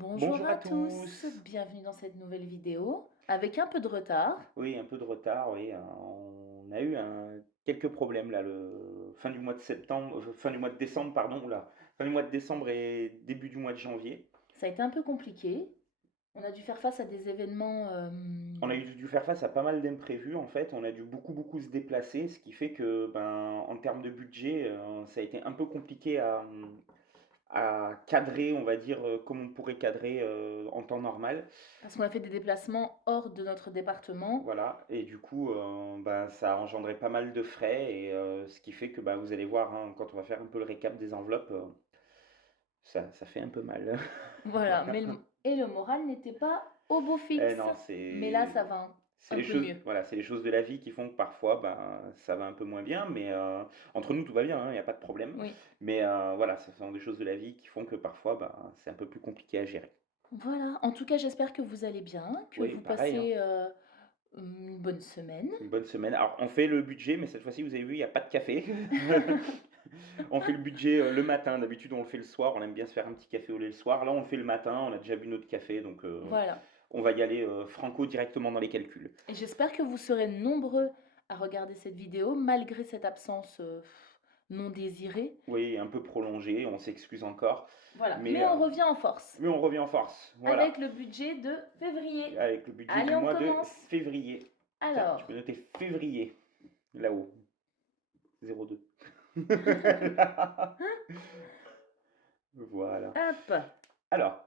Bonjour Bonjour à à tous, tous. bienvenue dans cette nouvelle vidéo, avec un peu de retard. Oui, un peu de retard, oui, on a eu quelques problèmes là, le fin du mois de septembre, fin du mois de décembre, pardon, oula, fin du mois de décembre et début du mois de janvier. Ça a été un peu compliqué, on a dû faire face à des événements... On a dû faire face à pas mal d'imprévus en fait, on a dû beaucoup se déplacer, ce qui fait que, ben, en termes de budget, ça a été un peu compliqué à cadrer, on va dire, comme on pourrait cadrer, en temps normal. parce qu'on a fait des déplacements hors de notre département. Voilà, et du coup, bah, ça a engendré pas mal de frais et ce qui fait que, bah, vous allez voir, hein, quand on va faire un peu le récap des enveloppes, ça fait un peu mal. Voilà, et le moral n'était pas au beau Eh fixe. non, Mais là, ça va c'est un les peu choses, mieux. voilà, c'est les choses de la vie qui font que parfois, ben, ça va un peu moins bien, mais entre nous, tout va bien, hein, il y a pas de problème. Oui, Mais voilà, ce sont des choses de la vie qui font que parfois, ben, c'est un peu plus compliqué à gérer. voilà. En tout cas, j'espère que vous allez bien, que Oui, vous pareil, hein, passez une bonne semaine. une bonne semaine. Alors, on fait le budget, mais cette fois-ci, vous avez vu, il y a pas de café. On fait le budget, le matin. D'habitude, on le fait le soir. On aime bien se faire un petit café au lait le soir. Là, on le fait le matin. On a déjà bu notre café, donc Voilà. on va y aller, franco directement dans les calculs. Et j'espère que vous serez nombreux à regarder cette vidéo malgré cette absence non désirée. Oui, un peu prolongé, on s'excuse encore, Voilà, mais mais on revient en force on revient en force. avec Voilà, le budget de février. avec le budget du Allez, on mois de commence. février. Tiens, tu peux Alors, noter février, là-haut, 02. Voilà. hop. Alors,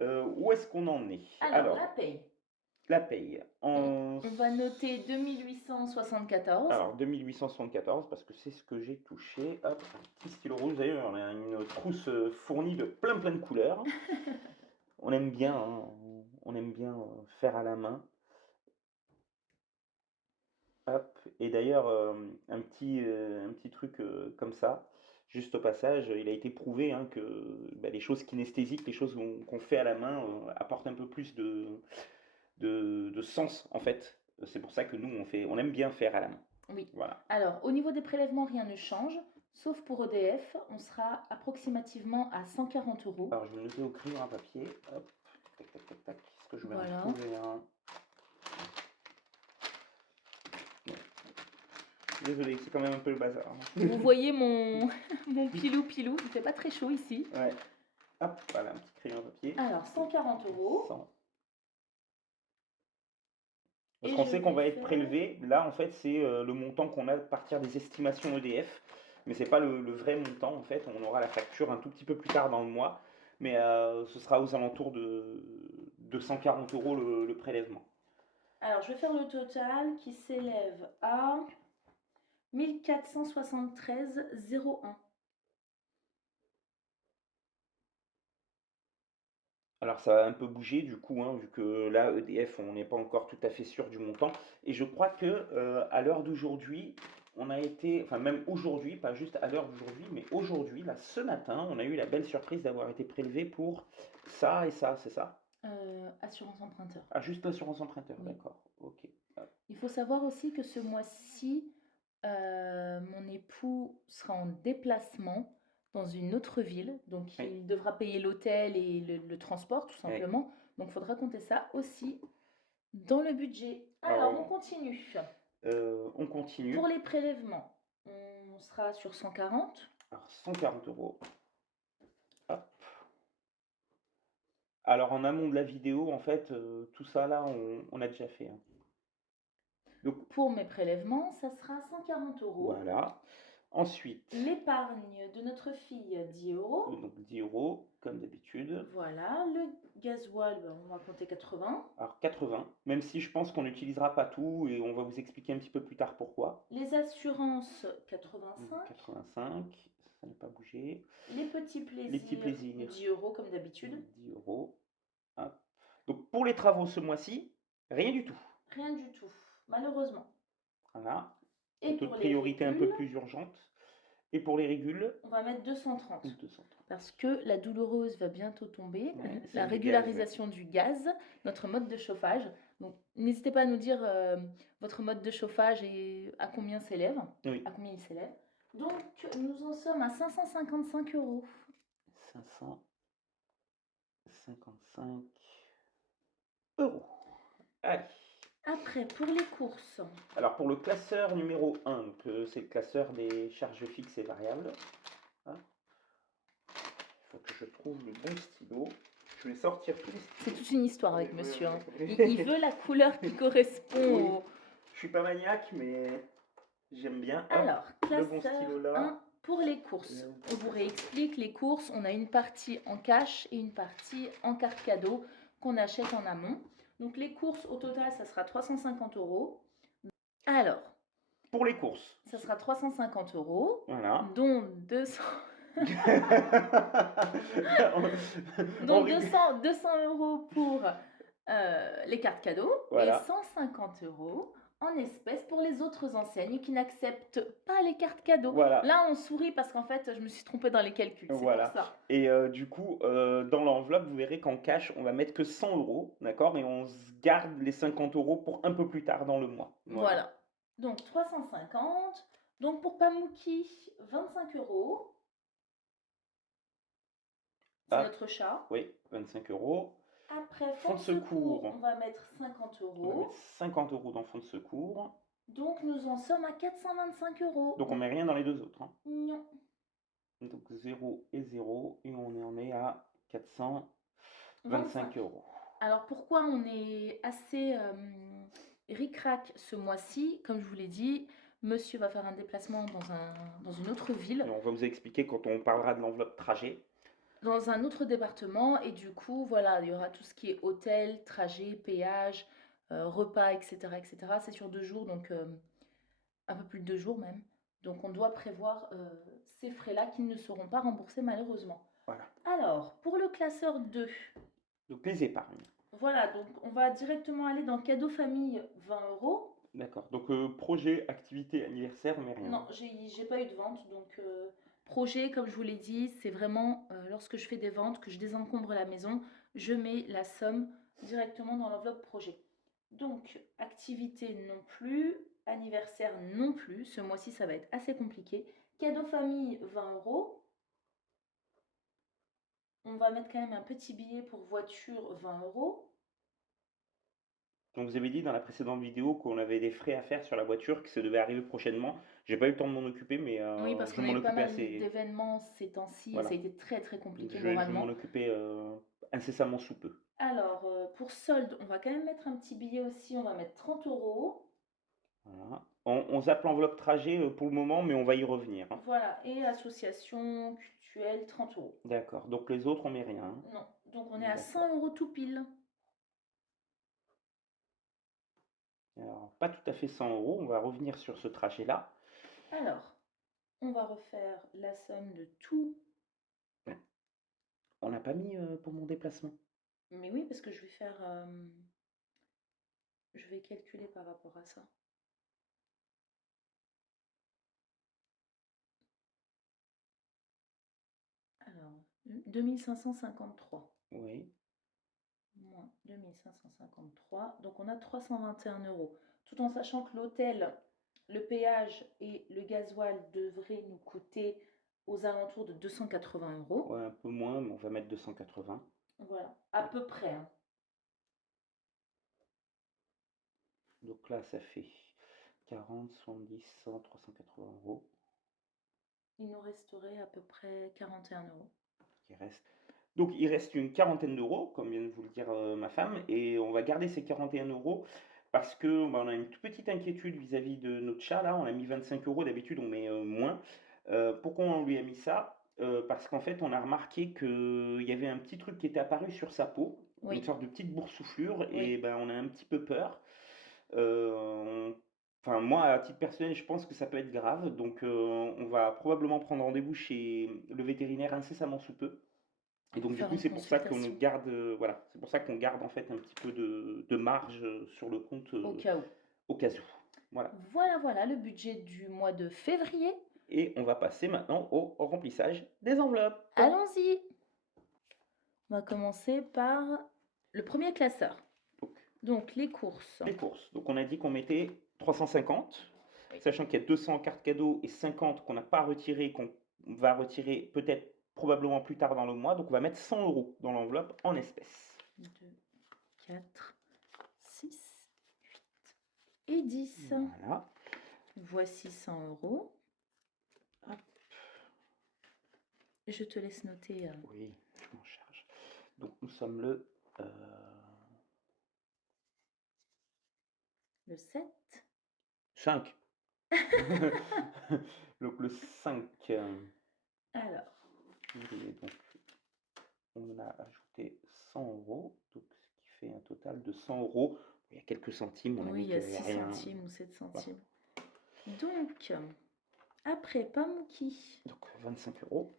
où est-ce qu'on en est? Alors, la Alors, paye. la paye. On va noter 2874. Alors, 2874, parce que c'est ce que j'ai touché. Hop, un petit stylo rouge. D'ailleurs, on a une trousse fournie de plein de couleurs. On aime bien, hein, on aime bien faire à la main. Hop, et d'ailleurs, un petit truc comme ça, juste au passage, il a été prouvé hein, que bah, les choses kinesthésiques, les choses qu'on fait à la main apportent un peu plus de sens en fait. C'est pour ça que nous, on aime bien faire à la main. Oui. Voilà. Alors, au niveau des prélèvements, rien ne change, sauf pour EDF, on sera approximativement à 140 euros. Alors, je vais le noter au crayon à papier. Hop, tac. Est-ce que je vais en Voilà. trouver un? Désolé, c'est quand même un peu le bazar, hein. Vous voyez mon, mon pilou, il fait pas très chaud ici. Ouais. Hop, voilà, un petit crayon à papier. Alors, 140 euros. 100. Parce Et qu'on je sait qu'on vais va être faire... prélevé. Là, en fait, c'est le montant qu'on a à partir des estimations EDF. Mais c'est pas le vrai montant, en fait. On aura la facture un tout petit peu plus tard dans le mois. Mais ce sera aux alentours de 140 euros le prélèvement. Alors, je vais faire le total qui s'élève à 1473,01. Alors ça va un peu bouger du coup, hein, vu que là, EDF, on n'est pas encore tout à fait sûr du montant. Et je crois que à l'heure d'aujourd'hui, on a été, enfin même aujourd'hui, pas juste à l'heure d'aujourd'hui, mais aujourd'hui, là, ce matin, on a eu la belle surprise d'avoir été prélevé pour ça et ça, c'est ça? Assurance emprunteur. Ah, juste l'assurance emprunteur, Oui. d'accord, ok. Hop. Il faut savoir aussi que ce mois-ci, mon époux sera en déplacement dans une autre ville, donc Oui, il devra payer l'hôtel et le transport, tout oui. simplement. Donc, il faudra compter ça aussi dans le budget. Alors, on Alors, continue. on Pour continue. les prélèvements, on sera sur 140. Alors, 140 euros. Hop. Alors, en amont de la vidéo, en fait, tout ça là, on a déjà fait, hein. Donc, Pour mes prélèvements, ça sera 140 euros. voilà. Ensuite, L'épargne de notre fille, 10 euros. donc 10 euros, comme d'habitude. Voilà, le gasoil, ben, on va compter 80. Alors 80, même si je pense qu'on n'utilisera pas tout et on va vous expliquer un petit peu plus tard pourquoi. Les assurances, Donc 85. 85, ça n'a pas bougé. Les petits Les petits plaisirs, plaisirs, 10 euros comme d'habitude. 10 euros. Hop. Donc pour les travaux ce mois-ci, rien du tout. Rien du tout, malheureusement. Voilà. Et Notre pour les priorité un peu régules, plus urgente. Et pour les régules, on va mettre 230. 230. Parce que la douloureuse va bientôt tomber, Ouais, la celle du gaz. régularisation du gaz, notre mode de chauffage. Donc n'hésitez pas à nous dire votre mode de chauffage et à combien s'élève, Oui, à combien il s'élève. Donc nous en sommes à 555 euros. 555 55 euros. Allez. Après, pour les courses, Alors pour le classeur numéro 1, c'est le classeur des charges fixes et variables. Hein. Il faut que je trouve le bon stylo. Je vais sortir tous les c'est stylos. toute une histoire avec Oui, monsieur. Hein. oui. Il veut la couleur qui correspond Oui. au... Je suis pas maniaque, mais j'aime bien. Hop, Alors, le bon classeur stylo là. 1 pour les courses. On vous réexplique les courses. On a une partie en cash et une partie en carte cadeau qu'on achète en amont. Donc les courses, au total, ça sera 350 euros. Alors, Pour les courses. ça sera 350 euros, Voilà. dont 200... On Donc rigole. 200 euros pour les cartes cadeaux Voilà. et 150 euros en espèces pour les autres enseignes qui n'acceptent pas les cartes cadeaux. Voilà. Là, on sourit parce qu'en fait, je me suis trompée dans les calculs. C'est Voilà. pour ça. Et du coup, dans l'enveloppe, vous verrez qu'en cash, on va mettre que 100 euros, d'accord? Et on se garde les 50 euros pour un peu plus tard dans le mois. Voilà. Donc 350. Donc pour Pamouki, 25 euros. C'est Ah. notre chat. Oui, 25 euros. Après, Fonds de secours, on va mettre 50 on va euros. mettre 50 euros dans fonds de secours. Donc nous en sommes à 425 euros. Donc on met rien dans les deux autres. Hein. Non. Donc 0 et 0, et on en est à 425 euros. Alors pourquoi on est assez ric-rac ce mois-ci? Comme je vous l'ai dit, monsieur va faire un déplacement dans une autre ville. Et on va vous expliquer quand on parlera de l'enveloppe trajet. Dans un autre département, et du coup, voilà, il y aura tout ce qui est hôtel, trajet, péage, repas, etc. etc. C'est sur 2 jours, donc un peu plus de 2 jours même. Donc on doit prévoir ces frais-là qui ne seront pas remboursés malheureusement. Voilà. Alors, pour le classeur 2. Donc les épargnes. Voilà, donc on va directement aller dans cadeau famille, 20 euros. D'accord. Donc projet, activité, anniversaire, mais rien. Non, j'ai pas eu de vente, donc projet, comme je vous l'ai dit, c'est vraiment lorsque je fais des ventes, que je désencombre la maison, je mets la somme directement dans l'enveloppe projet. Donc activité non plus, anniversaire non plus, ce mois-ci ça va être assez compliqué. Cadeau famille, 20 euros. On va mettre quand même un petit billet pour voiture, 20 euros. Donc vous avez dit dans la précédente vidéo qu'on avait des frais à faire sur la voiture, que ça devait arriver prochainement. J'ai pas eu le temps de m'en occuper, mais Oui, parce je qu'on vais a m'en eu pas occuper mal assez. d'événements ces temps-ci, Voilà. ça a été très très compliqué Je vais moralement. m'en occuper incessamment sous peu. Alors, pour solde, on va quand même mettre un petit billet aussi, on va mettre 30 euros. Voilà. On zappe l'enveloppe trajet pour le moment, mais on va y revenir. Hein. Voilà, et association cultuelle, 30 euros. D'accord, donc les autres, on met rien. Hein. Non, donc on est à 100 euros tout pile. Alors, pas tout à fait 100 euros, on va revenir sur ce trajet-là. Alors, on va refaire la somme de tout. On n'a pas mis pour mon déplacement. Mais oui, parce que je vais faire... je vais calculer par rapport à ça. Alors, 2553. Oui. Moins 2553. Donc on a 321 euros. Tout en sachant que l'hôtel, le péage et le gasoil devraient nous coûter aux alentours de 280 euros. Ouais, un peu moins, mais on va mettre 280. Voilà, à peu près. Hein. Donc là, ça fait 40, 70, 100, 380 euros. Il nous resterait à peu près 41 euros. Donc il reste une quarantaine d'euros, comme vient de vous le dire ma femme, et on va garder ces 41 euros parce que on a une toute petite inquiétude vis-à-vis de notre chat. Là, on a mis 25 euros, d'habitude on met moins. Pourquoi on lui a mis ça? Parce qu'en fait, on a remarqué qu'il y avait un petit truc qui était apparu sur sa peau, Oui. une sorte de petite boursouflure, Oui. et on a un petit peu peur. Enfin, moi, à titre personnel, je pense que ça peut être grave, donc on va probablement prendre rendez-vous chez le vétérinaire incessamment sous peu. Et donc du Faire coup, une c'est pour ça qu'on consultation. garde, voilà, c'est pour ça qu'on garde en fait un petit peu de marge sur le compte Au cas où. au cas où. Voilà. Voilà le budget du mois de février. Et on va passer maintenant au remplissage des enveloppes. Allons-y. On va commencer par le premier classeur. Donc les courses. Les courses. Donc on a dit qu'on mettait 350, Oui. sachant qu'il y a 200 cartes cadeaux et 50 qu'on n'a pas retirées, qu'on va retirer peut-être probablement plus tard dans le mois. Donc on va mettre 100 € dans l'enveloppe en espèces. 2, 4, 6, 8 et 10. Voilà. Voici 100 €. Hop. Je te laisse noter. Oui, je m'en charge. Donc nous sommes le Le 7. 5. Donc le 5. Alors, février, donc on a ajouté 100 €, donc ce qui fait un total de 100 €. Il y a quelques centimes, on a oui, mis il y a que 6 rien. centimes ou 7 centimes. Donc, après Pamouki, Donc 25 €.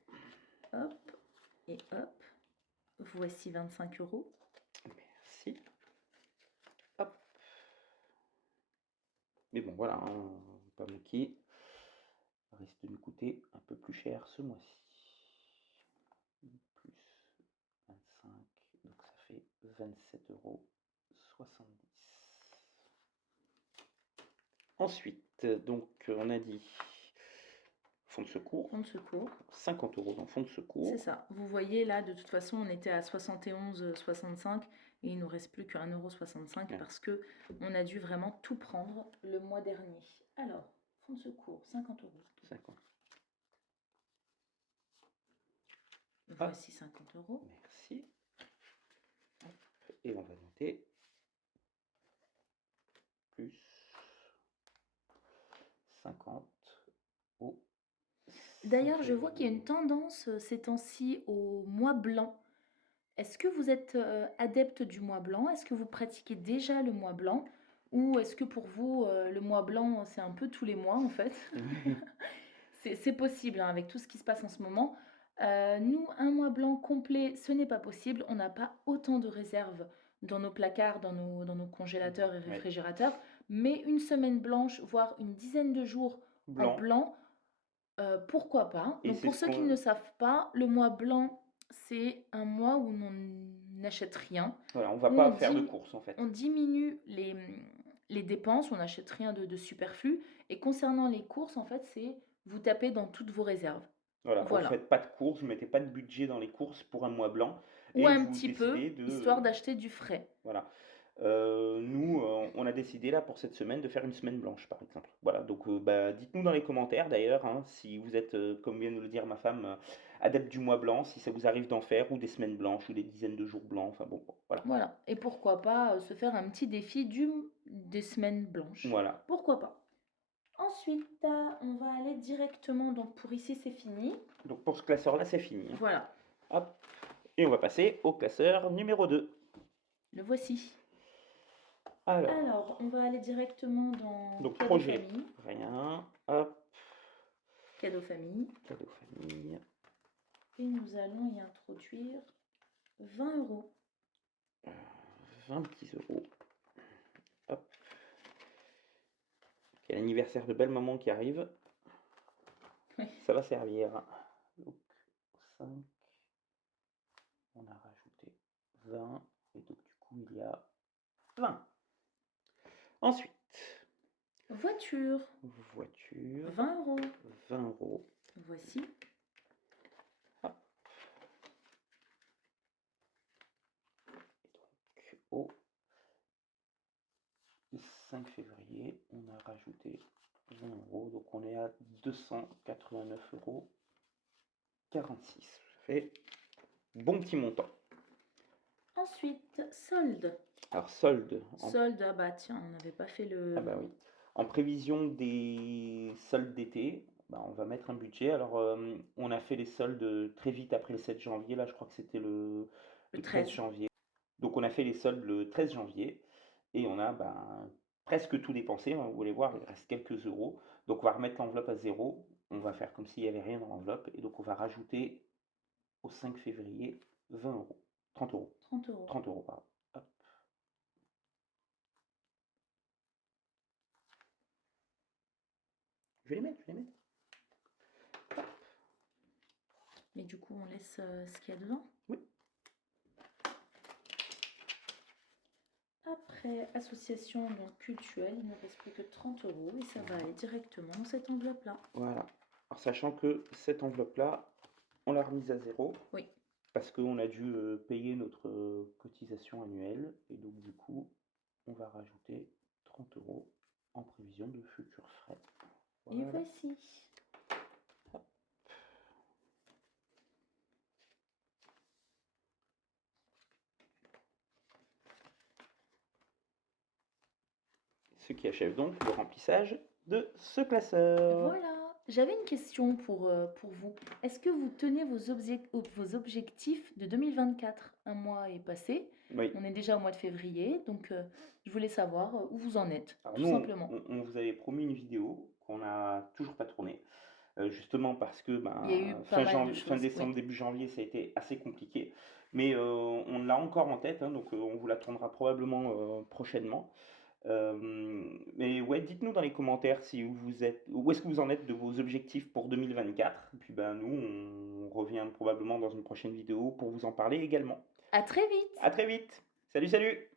hop et hop. Voici 25 €. Merci. Hop. Mais bon, voilà, hein, Pamouki risque de nous coûter un peu plus cher ce mois-ci. Plus 25, donc ça fait 27,70 €. Ensuite, donc on a dit fonds de secours, Fonds de secours. 50 € dans fonds de secours. C'est ça. Vous voyez là, de toute façon, on était à 71,65 et il nous reste plus que 1,65 € Ouais. parce que on a dû vraiment tout prendre le mois dernier. Alors, fonds de secours, 50 €. 50. Voici 50 €. Merci. Hop, et on va noter plus 50 au D'ailleurs, 5 je vois qu'il y a une février. tendance ces temps-ci au mois blanc. Est-ce que vous êtes adepte du mois blanc? Est-ce que vous pratiquez déjà le mois blanc? Ou est-ce que pour vous, le mois blanc, c'est un peu tous les mois en fait? C'est possible hein, avec tout ce qui se passe en ce moment. Nous, un mois blanc complet, ce n'est pas possible. On n'a pas autant de réserves dans nos placards, dans nos congélateurs et Ouais. réfrigérateurs. Mais une semaine blanche, voire une dizaine de jours en Blanc. blanc, pourquoi pas? Et Donc c'est pour ce ceux qui qu'on. ne savent pas, le mois blanc, c'est un mois où on n'achète rien, Voilà, on va où pas faire de courses en fait. on diminue les dépenses, on n'achète rien de superflu. Et concernant les courses, en fait, c'est vous tapez dans toutes vos réserves. Voilà, vous Voilà. faites pas de courses, vous mettez pas de budget dans les courses pour un mois blanc Ou et un vous petit peu, décidez de histoire d'acheter du frais. voilà. Nous, on a décidé là pour cette semaine de faire une semaine blanche, par exemple. Voilà, donc bah, dites-nous dans les commentaires d'ailleurs, hein, si vous êtes, comme vient de le dire ma femme, adepte du mois blanc, si ça vous arrive d'en faire, ou des semaines blanches, ou des dizaines de jours blancs, enfin bon, voilà. Voilà. Et pourquoi pas se faire un petit défi des semaines blanches. Voilà. Pourquoi pas? Ensuite, on va aller directement, donc pour ici c'est fini. Donc pour ce classeur-là, c'est fini. Hein. Voilà, Hop. Et on va passer au classeur numéro 2. le voici. Alors, Alors, on va aller directement dans donc cadeau projet, famille. rien. Hop, Cadeau famille. cadeau famille. Et nous allons y introduire 20 €. 20 petits euros. Hop. Quel anniversaire de belle maman qui arrive. Oui. Ça va servir. Donc 5. On a rajouté 20. Et donc du coup il y a 20. Ensuite, Voiture, voiture. 20 €. 20 €. Voici. Hop. Et donc au 5 février, on a rajouté 20 €. Donc on est à 289,46 €. Ça fait bon petit montant. Ensuite, solde. Alors solde. Solde, ah bah tiens, on n'avait pas fait le... Ah bah oui. En prévision des soldes d'été, bah, on va mettre un budget. Alors on a fait les soldes très vite après le 7 janvier. Là je crois que c'était le 13 13. janvier. Donc on a fait les soldes le 13 janvier. Et on a ben, presque tout dépensé. Hein, vous allez voir, il reste quelques euros. Donc on va remettre l'enveloppe à zéro. On va faire comme s'il n'y avait rien dans l'enveloppe. Et donc on va rajouter au 5 février 20 €. 30 €. 30 €. 30 €, pardon. Hop. Je vais les mettre, je vais les mettre. Mais du coup, on laisse ce qu'il y a dedans. Oui. Après, association donc cultuelle, il ne reste plus que 30 € et ça va aller directement dans cette enveloppe-là. Voilà. Alors sachant que cette enveloppe-là, on l'a remise à 0 Oui. parce qu'on a dû payer notre cotisation annuelle. Et donc, du coup, on va rajouter 30 € en prévision de futurs frais. Et Voilà. voici. Ce qui achève donc le remplissage de ce classeur. Voilà. J'avais une question pour vous. Est-ce que vous tenez vos objectifs de 2024? Un mois est passé. Oui. On est déjà au mois de février. Donc, je voulais savoir où vous en êtes, Alors tout nous, simplement. on vous avait promis une vidéo qu'on n'a toujours pas tournée. Justement parce que Il y a eu pas fin, mal de fin choses. Oui. décembre, début janvier, ça a été assez compliqué. Mais on l'a encore en tête, hein, donc on vous la tournera probablement prochainement. Mais ouais, dites-nous dans les commentaires si vous êtes, où est-ce que vous en êtes de vos objectifs pour 2024. Et puis nous, on revient probablement dans une prochaine vidéo pour vous en parler également. À très vite! À très vite. Salut, salut!